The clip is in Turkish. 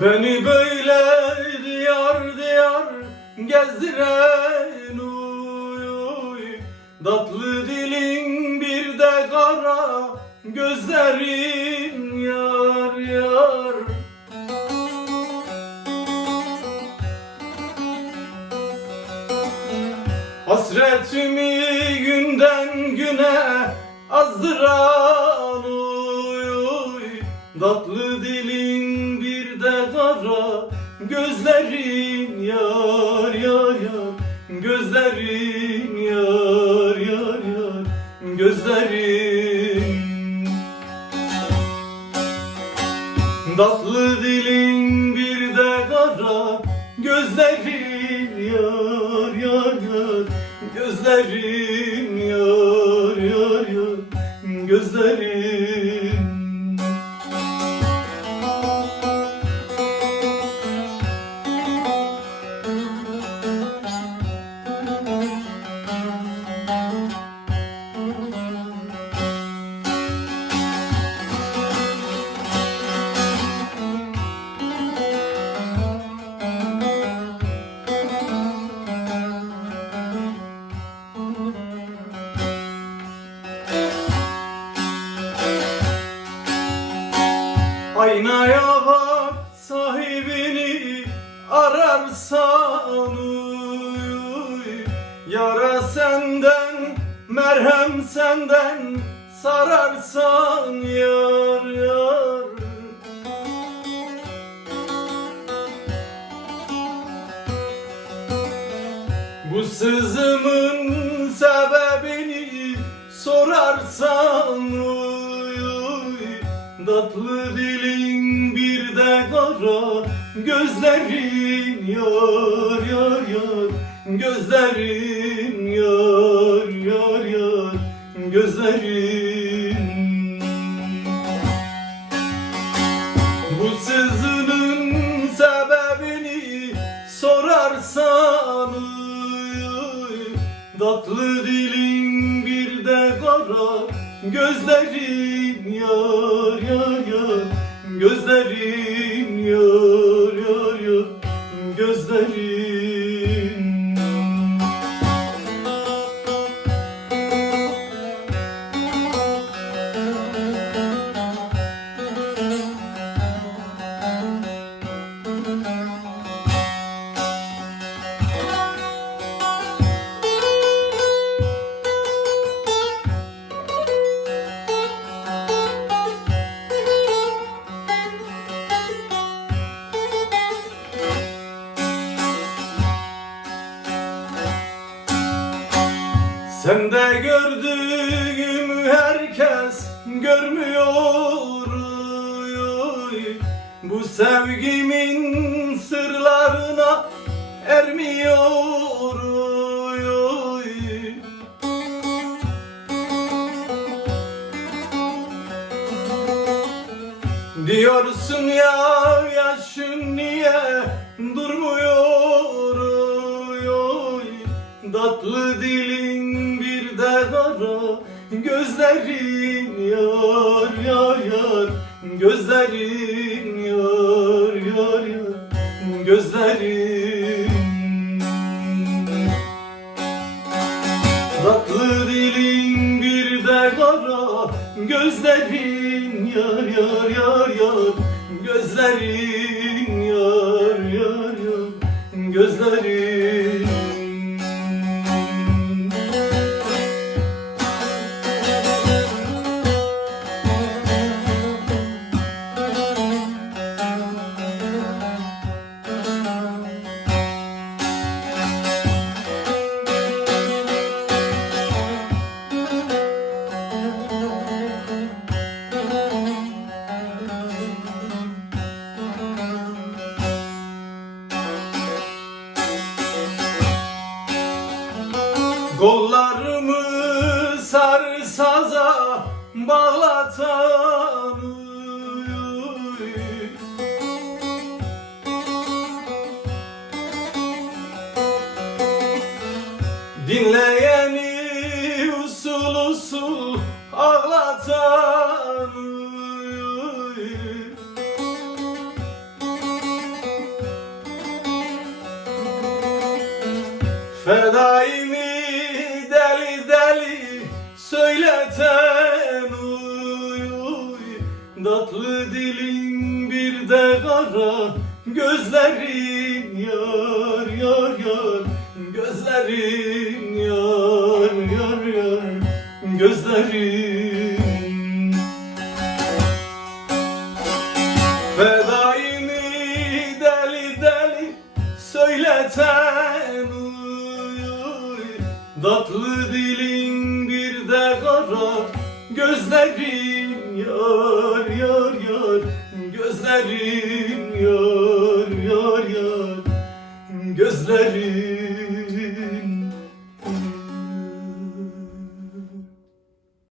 Beni böyle diyar diyar gezdiren uy uy Tatlı dilin bir de kara gözlerin yar yar. Hasretimi günden güne azdıran uy uy Tatlı dilin bir de kara Gözlerin yar yar yar. Gözlerin yar yar yar Gözlerin. Tatlı dilin bir de kara Gözlerin yar yar yar. Gözlerin yar yar yar Gözlerin Aynaya bak sahibini ararsan uy. Yara senden merhem senden sararsan yar yar Bu sızımın sebebini sorarsan uy. Tatlı dilin bir de kara Gözlerin yar yar yar. Gözlerin yar yar yar Gözlerin. Bu sızının sebebini sorarsan Tatlı dilin bir de kara Gözlerin yar yar yar Gözlerin Sen de gördüğümü herkes görmüyor. Bu sevgimin sırlarına ermiyor. Diyorsun ya yaşın niye durmuyor. Tatlı dilin kara Gözlerin yar yar yar Gözlerin yar yar yar Gözlerin. Tatlı dilin bir de kara Gözlerin yar yar yar yar Gözlerin yar yar yar Gözlerin Kollarımı sarsaza bağlatamıyorum. Dinleyeni usul usul ağlatamıyorum. Fedai Gözlerin yar yar yar Gözlerin yar yar yar Gözlerin. Fedaimi deli deli söyleten uy Tatlı dilin bir de kara. Gözlerin yar yar yar Gözlerin Gözlerin